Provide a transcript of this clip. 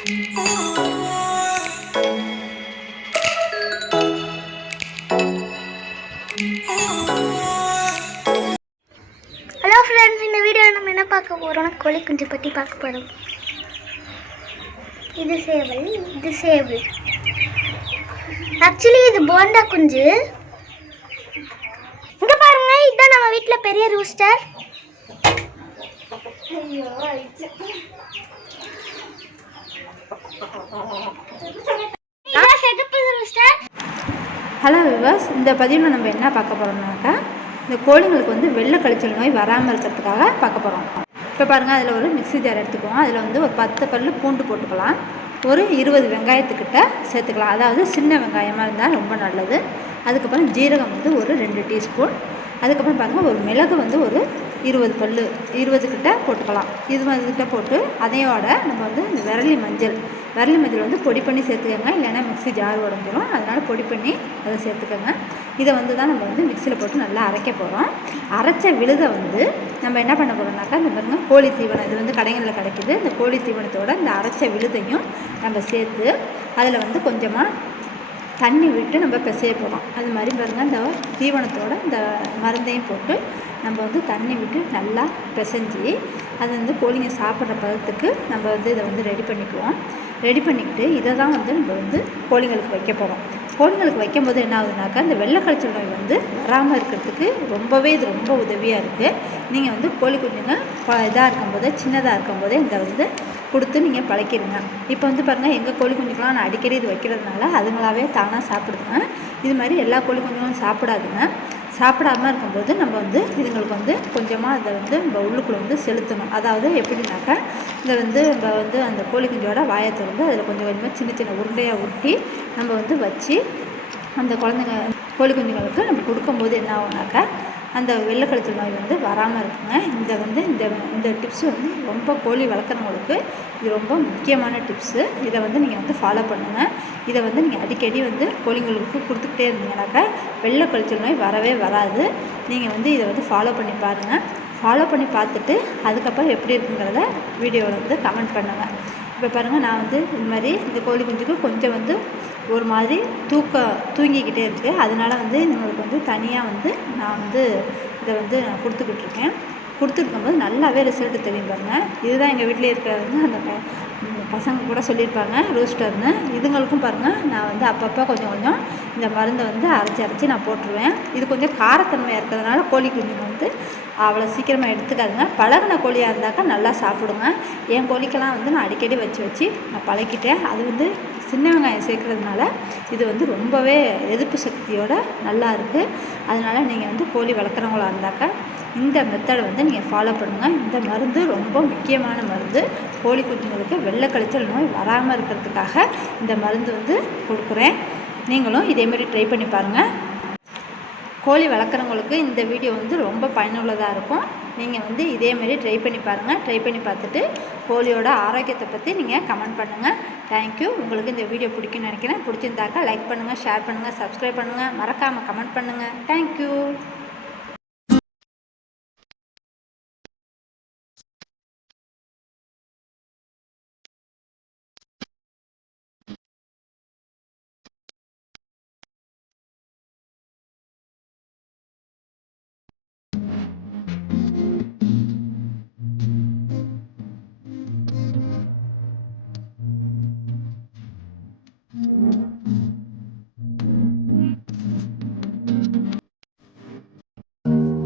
Hello friends இந்த வீடியோவில் நம்ம என்ன பார்க்க போகிறோம்னா கோழி குஞ்சு பற்றி பார்க்க போகிறோம் இது சேவல் இது சேவல். ஆக்சுவலி இது போண்டா குஞ்சு. இங்க பாருங்க இதுதான் நம்ம வீட்டில் பெரிய ரூஸ்டர் ரூஸ்டர் ஹலோ விவாஸ் இந்த பதிவில் நம்ம என்ன பார்க்க போகிறோம்னாக்கா இந்த கோழிங்களுக்கு வந்து வெள்ளை கழிச்சல் நோய் வராமல் இருக்கிறதுக்காக பார்க்க போகிறோம் இப்போ பாருங்கள் அதில் ஒரு மிக்ஸி ஜார் எடுத்துக்குவோம். அதில் வந்து ஒரு பத்து பல்லு பூண்டு போட்டுக்கலாம். ஒரு இருபது வெங்காயத்துக்கிட்ட சேர்த்துக்கலாம். அதாவது சின்ன வெங்காயமாக இருந்தால் ரொம்ப நல்லது. அதுக்கப்புறம் ஜீரகம் வந்து ஒரு ரெண்டு டீஸ்பூன். அதுக்கப்புறம் பாருங்கள் ஒரு மிளகு வந்து ஒரு இருபது பல்லு இருபது கிட்ட போட்டுக்கலாம். இது கிட்ட போட்டு அதையோட நம்ம வந்து இந்த விரலி மஞ்சள் விரலி மஞ்சள் வந்து பொடி பண்ணி சேர்த்துக்கோங்க. இல்லைன்னா மிக்ஸி ஜார் உடஞ்சிரும். அதனால் பொடி பண்ணி அதை சேர்த்துக்கோங்க. இதை வந்து தான் நம்ம வந்து மிக்சியில் போட்டு நல்லா அரைக்க போகிறோம் அரைச்ச விழுதை வந்து நம்ம என்ன பண்ண போகிறோம்னாக்கா இந்த பாருங்க கோழி தீவனம். இது வந்து கடைகளில் கிடைக்குது. இந்த கோழி தீவனத்தோட இந்த அரைச்ச விழுதையும் நம்ம சேர்த்து அதில் வந்து கொஞ்சமாக தண்ணி விட்டு நம்ம பிசைய போகிறோம் அது மாதிரி பாருங்கள் இந்த தீவனத்தோட இந்த மருந்தையும் போட்டு நம்ம வந்து தண்ணி விட்டு நல்லா பிசைஞ்சி அது வந்து கோழிங்க சாப்பிட்ற பதத்துக்கு நம்ம வந்து இதை வந்து ரெடி பண்ணிக்குவோம். ரெடி பண்ணிக்கிட்டு இதை தான் வந்து நம்ம வந்து கோழிங்களுக்கு வைக்க போகிறோம் கோழிங்களுக்கு வைக்கும்போது என்ன ஆகுதுனாக்கா இந்த வெள்ளை கழிச்சல் நோய் வந்து வராமல் இருக்கிறதுக்கு ரொம்பவே இது ரொம்ப உதவியாக இருக்குது நீங்கள் வந்து கோழி குஞ்சுங்க இதாக இருக்கும்போது சின்னதாக இருக்கும்போதே இந்த வந்து கொடுத்து நீங்கள் பழக்கிடுங்க இப்போ வந்து பாருங்கள் எங்கள் கோழி குஞ்சுக்கெலாம் நான் அடிக்கடி இது வைக்கிறதுனால அதுங்களாவே தானாக சாப்பிடுதுங்க இது மாதிரி எல்லா கோழி குஞ்சுகளும் சாப்பிடாதுங்க. சாப்பிடாம இருக்கும்போது நம்ம வந்து இதுங்களுக்கு வந்து கொஞ்சமாக அதை வந்து நம்ம உள்ளுக்குள்ளே வந்து செலுத்தணும். அதாவது எப்படின்னாக்கா இதை வந்து நம்ம வந்து அந்த கோழி குஞ்சோட வந்து அதில் கொஞ்சம் கொஞ்சமாக சின்ன சின்ன உருண்டையாக உருட்டி நம்ம வந்து வச்சு அந்த குழந்தைங்க கோழி குஞ்சுங்களுக்கு நம்ம கொடுக்கும்போது என்ன ஆகுனாக்கா அந்த வெள்ளைக்கழுத்து நோய் வந்து வராமல் இருக்குங்க. இந்த வந்து இந்த இந்த டிப்ஸ் வந்து ரொம்ப கோழி வளர்க்குறவங்களுக்கு இது ரொம்ப முக்கியமான டிப்ஸு இதை வந்து நீங்கள் வந்து ஃபாலோ பண்ணுங்கள் இதை வந்து நீங்கள் அடிக்கடி வந்து கோழிங்களுக்கு கொடுத்துக்கிட்டே இருந்தீங்கன்னாக்கா வெள்ளை கழிச்சல் நோய் வரவே வராது. நீங்கள் வந்து இதை வந்து ஃபாலோ பண்ணி பாருங்கள் ஃபாலோ பண்ணி பார்த்துட்டு அதுக்கப்புறம் எப்படி இருக்குங்கிறத வீடியோவில் வந்து கமெண்ட் பண்ணுங்கள் இப்போ பாருங்கள் நான் வந்து இது மாதிரி இந்த கோழி குஞ்சுக்கு கொஞ்சம் வந்து ஒரு மாதிரி தூக்க தூங்கிக்கிட்டே இருக்குது. அதனால வந்து இவங்களுக்கு வந்து தனியாக வந்து நான் வந்து இதை வந்து நான் கொடுத்துக்கிட்ருக்கேன் கொடுத்துருக்கும்போது நல்லாவே ரிசல்ட் தெரியும் பாருங்கள் இதுதான் எங்கள் வீட்டிலே இருக்கிறவங்க அந்த பசங்க கூட சொல்லியிருப்பாங்க ரூஸ்டர்னு இதுங்களுக்கும் பாருங்கள் நான் வந்து அப்பப்போ கொஞ்சம் கொஞ்சம் இந்த மருந்தை வந்து அரைச்சி அரைச்சி நான் போட்டுருவேன். இது கொஞ்சம் காரத்தன்மையாக இருக்கிறதுனால கோழி குஞ்சுங்க வந்து அவ்வளோ சீக்கிரமாக எடுத்துக்காதுங்க. பழகின கோழியாக இருந்தாக்கா நல்லா சாப்பிடுங்க. என் கோழிக்கெல்லாம் வந்து நான் அடிக்கடி வச்சு வச்சு நான் பழக்கிட்டேன் அது வந்து சின்ன வெங்காயம் சேர்க்கறதுனால இது வந்து ரொம்பவே எதிர்ப்பு சக்தியோட நல்லா இருக்குது அதனால் நீங்கள் வந்து கோழி வளர்க்குறவங்களா இருந்தாக்கா இந்த மெத்தடை வந்து நீங்கள் ஃபாலோ பண்ணுங்கள் இந்த மருந்து ரொம்ப முக்கியமான மருந்து. கோழி குஞ்சுங்களுக்கு வெள்ளை கழிச்சல் நோய் வராமல் இருக்கிறதுக்காக இந்த மருந்து வந்து கொடுக்குறேன். நீங்களும் இதேமாரி ட்ரை பண்ணி பாருங்கள் கோழி வளர்க்குறவங்களுக்கு இந்த வீடியோ வந்து ரொம்ப பயனுள்ளதாக இருக்கும். நீங்கள் வந்து இதேமாரி ட்ரை பண்ணி பாருங்கள் ட்ரை பண்ணி பார்த்துட்டு கோழியோட ஆரோக்கியத்தை பற்றி நீங்கள் கமெண்ட் பண்ணுங்கள் தேங்க்யூ உங்களுக்கு இந்த வீடியோ பிடிக்கும்னு நினைக்கிறேன். பிடிச்சிருந்தாக்கா லைக் பண்ணுங்கள் ஷேர் பண்ணுங்கள் சப்ஸ்கிரைப் பண்ணுங்கள் மறக்காமல் கமெண்ட் பண்ணுங்கள் தேங்க்யூ